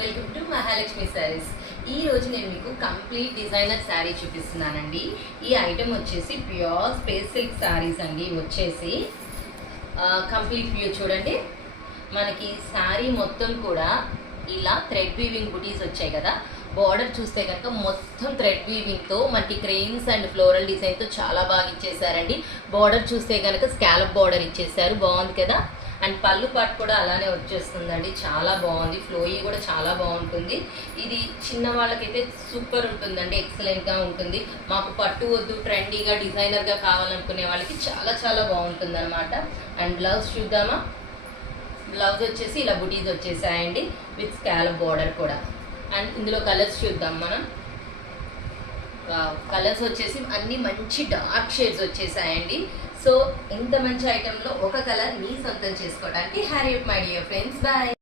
Welcome to Mahalakshmi saris. ఈ రోజు నేను మీకు కంప్లీట్ డిజైనర్ శారీ చూపిస్తున్నానండి. ఈ ఐటెం వచ్చేసి ప్యూర్ స్పేస్ సిల్క్ శారీస్ అండి. వచ్చేసి కంప్లీట్ వ్యూ చూడండి. మనకి శారీ మొత్తం కూడా ఇలా థ్రెడ్ వీవింగ్ బుటీస్ వచ్చాయి కదా. బార్డర్ చూస్తే కనుక మొత్తం థ్రెడ్ వీవింగ్తో మనకి క్రెయిన్స్ అండ్ ఫ్లోరల్ డిజైన్తో చాలా బాగా ఇచ్చేసారండి. బార్డర్ చూస్తే కనుక స్కాలప్ బార్డర్ ఇచ్చేసారు, బాగుంది కదా. అండ్ పళ్ళు పాటు కూడా అలానే వచ్చేస్తుందండి, చాలా బాగుంది. ఫ్లోయి కూడా చాలా బాగుంటుంది. ఇది చిన్న వాళ్ళకైతే సూపర్ ఉంటుందండి, ఎక్సలెంట్గా ఉంటుంది. మాకు పట్టు వద్దు, ట్రెండీగా డిజైనర్గా కావాలనుకునే వాళ్ళకి చాలా చాలా బాగుంటుంది అనమాట. అండ్ బ్లౌజ్ చూద్దామా. బ్లౌజ్ వచ్చేసి ఇలా బుటీస్ వచ్చేసాయండి విత్ స్కాలప్ బార్డర్ కూడా. అండ్ ఇందులో కలర్స్ చూద్దాం మనం. కలర్స్ వచ్చేసి అన్ని మంచి డార్క్ షేడ్స్ వచ్చేసాయండి. సో ఇంత మంచి ఐటెంలో ఒక కలర్ మీ సొంతం చేసుకోవడానికి hurry up my dear friends. Bye.